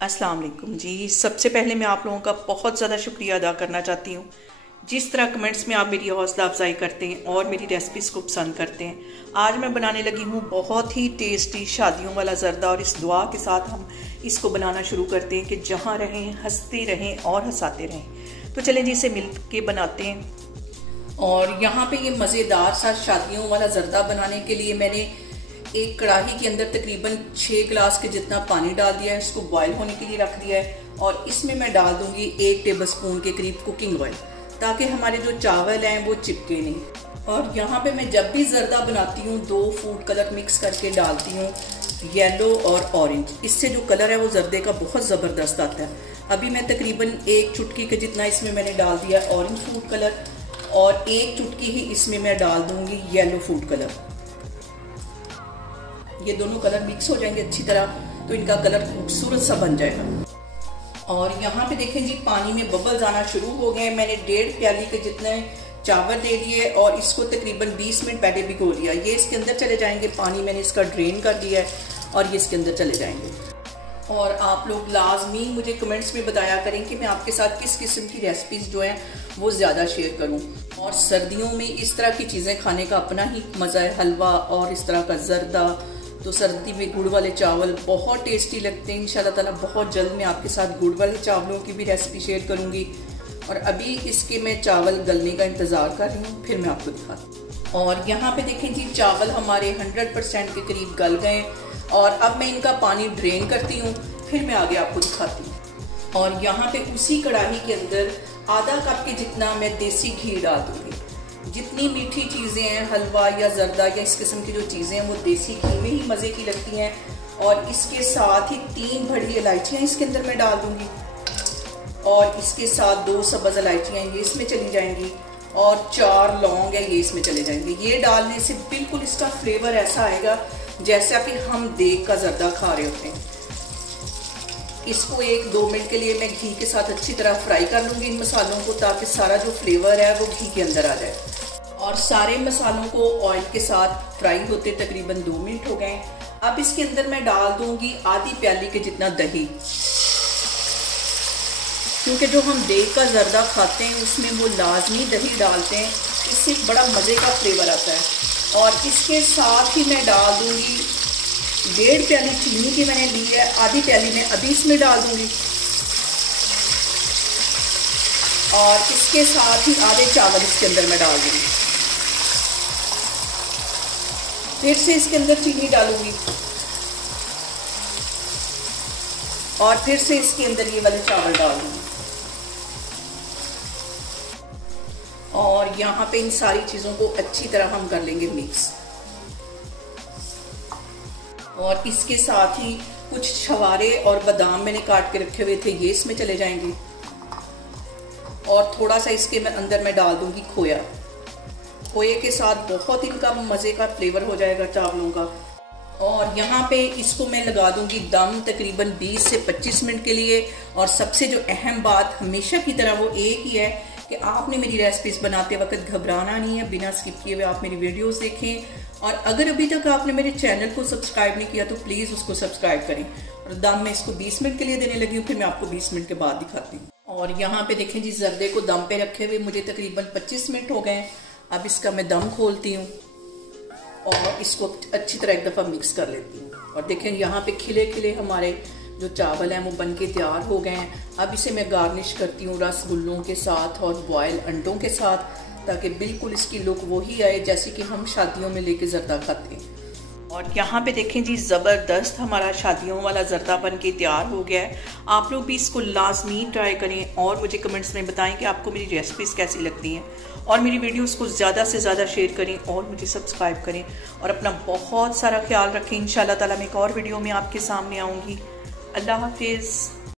अस्सलाम वालेकुम जी। सबसे पहले मैं आप लोगों का बहुत ज़्यादा शुक्रिया अदा करना चाहती हूँ। जिस तरह कमेंट्स में आप मेरी हौसला अफजाई करते हैं और मेरी रेसिपीज़ को पसंद करते हैं। आज मैं बनाने लगी हूँ बहुत ही टेस्टी शादियों वाला ज़र्दा, और इस दुआ के साथ हम इसको बनाना शुरू करते हैं कि जहाँ रहें हंसते रहें और हंसाते रहें। तो चलें जी, इसे मिल के बनाते हैं। और यहाँ पे ये मज़ेदार सा शादियों वाला ज़र्दा बनाने के लिए मैंने एक कढ़ाई के अंदर तकरीबन 6 गिलास के जितना पानी डाल दिया है। इसको बॉयल होने के लिए रख दिया है और इसमें मैं डाल दूंगी 1 टेबलस्पून के करीब कुकिंग ऑयल, ताकि हमारे जो चावल हैं वो चिपके नहीं। और यहाँ पे मैं जब भी ज़र्दा बनाती हूँ 2 फूड कलर मिक्स करके डालती हूँ, येलो और ऑरेंज। इससे जो कलर है वो ज़र्दे का बहुत ज़बरदस्त आता है। अभी मैं तकरीबन 1 चुटकी के जितना इसमें मैंने डाल दिया ऑरेंज फूड कलर, और 1 चुटकी ही इसमें मैं डाल दूंगी येलो फूड कलर। ये दोनों कलर मिक्स हो जाएंगे अच्छी तरह, तो इनका कलर खूबसूरत सा बन जाएगा। और यहाँ पे देखें जी, पानी में बबल्स आना शुरू हो गए। मैंने 1.5 प्याली के जितने चावल दे दिए और इसको तकरीबन 20 मिनट पहले भिगो लिया। ये इसके अंदर चले जाएंगे, पानी मैंने इसका ड्रेन कर दिया है और ये इसके अंदर चले जाएंगे। और आप लोग लाजमी मुझे कमेंट्स में बताया करें कि मैं आपके साथ किस किस्म की रेसिपीज़ जो हैं वो ज़्यादा शेयर करूं। और सर्दियों में इस तरह की चीज़ें खाने का अपना ही मज़ा है, हलवा और इस तरह का ज़र्दा। तो सर्दी में गुड़ वाले चावल बहुत टेस्टी लगते हैं। इंशाल्लाह ताला बहुत जल्द मैं आपके साथ गुड़ वाले चावलों की भी रेसिपी शेयर करूंगी। और अभी इसके मैं चावल गलने का इंतज़ार कर रही हूँ, फिर मैं आपको दिखाती हूँ। और यहाँ पे देखें जी, चावल हमारे 100% के करीब गल गए और अब मैं इनका पानी ड्रेन करती हूँ, फिर मैं आगे आपको दिखाती हूँ। और यहाँ पे उसी कढ़ाई के अंदर आधा कप के जितना मैं देसी घी डाल दूँगी। जितनी मीठी चीज़ें हैं, हलवा या ज़र्दा या इस किस्म की जो चीज़ें हैं वो देसी घी में ही मज़े की लगती हैं। और इसके साथ ही 3 बड़ी इलायचियाँ इसके अंदर मैं डाल दूँगी, और इसके साथ 2 सब्ज़ इलायचियाँ ये इसमें चली जाएंगी, और 4 लौंग है ये इसमें चले जाएंगे। ये डालने से बिल्कुल इसका फ्लेवर ऐसा आएगा जैसा कि हम देग का ज़र्दा खा रहे होते हैं। इसको 1-2 मिनट के लिए मैं घी के साथ अच्छी तरह फ्राई कर लूँगी इन मसालों को, ताकि सारा जो फ्लेवर है वो घी के अंदर आ जाए। और सारे मसालों को ऑयल के साथ फ्राई होते तकरीबन 2 मिनट हो गए। अब इसके अंदर मैं डाल दूँगी आधी प्याली के जितना दही, क्योंकि जो हम देग का ज़र्दा खाते हैं उसमें वो लाजमी दही डालते हैं, इससे बड़ा मज़े का फ्लेवर आता है। और इसके साथ ही मैं डाल दूँगी 1.5 प्याली चीनी की मैंने ली है, आधी प्याली मैं अभी इसमें डाल दूंगी। और इसके साथ ही आधे चावल इसके अंदर मैं डाल दूंगी। फिर से इसके अंदर चीनी डालूंगी और फिर से इसके अंदर ये वाले चावल डाल दूंगी। और यहाँ पे इन सारी चीज़ों को अच्छी तरह हम कर लेंगे मिक्स। और इसके साथ ही कुछ छवारे और बादाम मैंने काट के रखे हुए थे, ये इसमें चले जाएंगे। और थोड़ा सा इसके अंदर मैं डाल दूंगी खोया। खोए के साथ बहुत इनका मज़े का फ्लेवर हो जाएगा चावलों का। और यहाँ पे इसको मैं लगा दूंगी दम तकरीबन 20 से 25 मिनट के लिए। और सबसे जो अहम बात हमेशा की तरह वो एक ही है कि आपने मेरी रेसिपीज़ बनाते वक्त घबराना नहीं है, बिना स्किप किए हुए आप मेरी वीडियोस देखें। और अगर अभी तक आपने मेरे चैनल को सब्सक्राइब नहीं किया तो प्लीज़ उसको सब्सक्राइब करें। और दम मैं इसको 20 मिनट के लिए देने लगी हूँ, फिर मैं आपको 20 मिनट के बाद दिखाती हूँ। और यहाँ पे देखें जी, ज़र्दे को दम पे रखे हुए मुझे तकरीबन 25 मिनट हो गए। अब इसका मैं दम खोलती हूँ और इसको अच्छी तरह एक दफ़ा मिक्स कर लेती हूँ। और देखें यहाँ पे खिले खिले हमारे जो चावल हैं वो बन के तैयार हो गए हैं। अब इसे मैं गार्निश करती हूँ रसगुल्लों के साथ और बॉयल अंडों के साथ, ताकि बिल्कुल इसकी लुक वही आए जैसे कि हम शादियों में लेके ज़र्दा खाते हैं। और यहाँ पे देखें जी, ज़बरदस्त हमारा शादियों वाला ज़र्दा बन के तैयार हो गया है। आप लोग भी इसको लाजमी ट्राई करें और मुझे कमेंट्स में बताएं कि आपको मेरी रेसिपीज़ कैसी लगती हैं। और मेरी वीडियोस को ज़्यादा से ज़्यादा शेयर करें और मुझे सब्सक्राइब करें। और अपना बहुत सारा ख्याल रखें। इंशाल्लाह ताला मैं एक और वीडियो में आपके सामने आऊँगी। अल्लाह हाफिज़।